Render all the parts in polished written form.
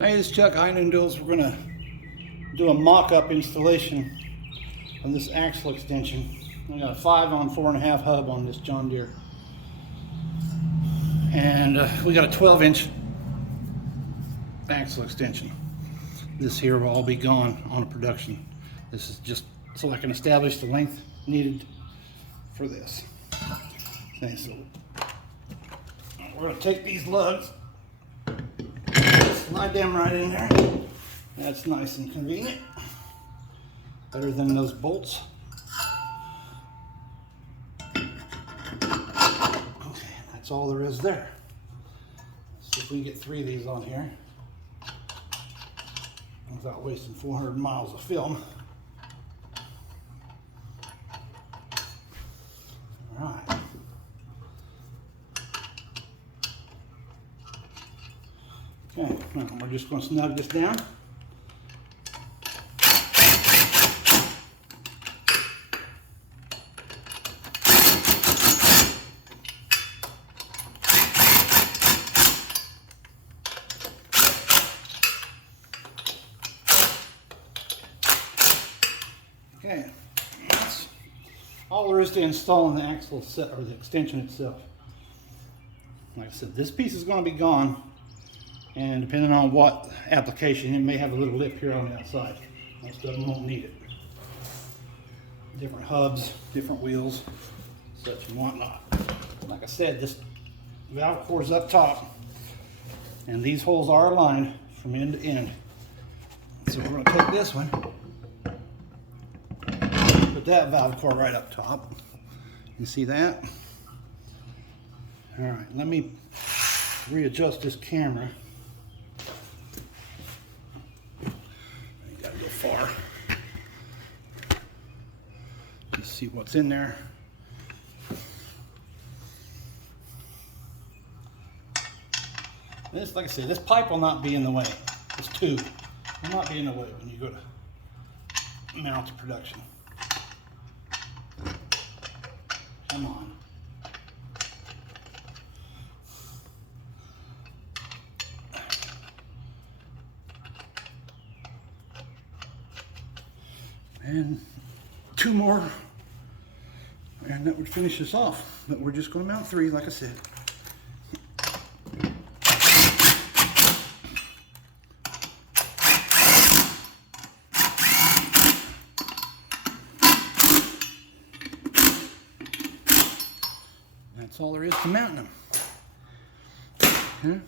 Hey, this is Chuck Heinendels. We're going to do a mock-up installation of this axle extension. I got a 5-on-4.5 hub on this John Deere. And we got a 12-inch axle extension. This here will all be gone on a production. This is just so I can establish the length needed for this. Okay, so we're going to take these lugs, slide them right in there. That's nice and convenient. Better than those bolts. Okay, that's all there is there. Let's see if we can get 3 of these on here without wasting 400 miles of film. All right. Okay, now we're just going to snug this down. Okay, that's all there is to installing the axle set or the extension itself. Like I said, this piece is going to be gone. And depending on what application, it may have a little lip here on the outside. Most of them won't need it. Different hubs, different wheels, such and whatnot. Like I said, this valve core is up top, and these holes are aligned from end to end. So we're going to take this one, put that valve core right up top. You see that? All right, let me readjust this camera. Far. Let's see what's in there. This, like I said, this pipe will not be in the way. This tube will not be in the way when you go to mount to production. Come on. And 2 more, and that would finish us off. But we're just going to mount 3, like I said. That's all there is to mounting them. Okay.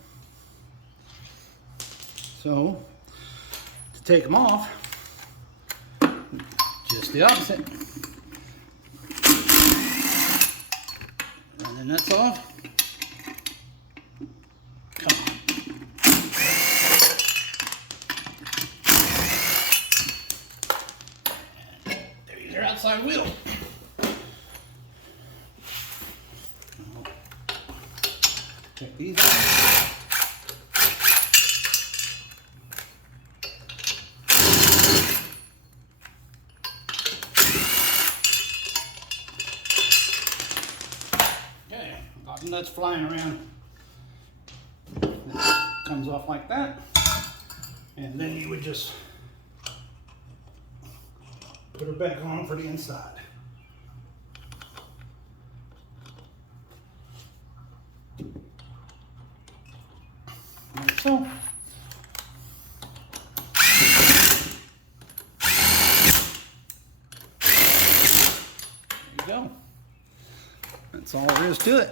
So, to take them off, just the opposite. And then that's off. Come on. And there's your outside wheel. Take these out. Nuts flying around. It comes off like that, and then you would just put her back on for the inside. Like so. There you go. That's all there is to it.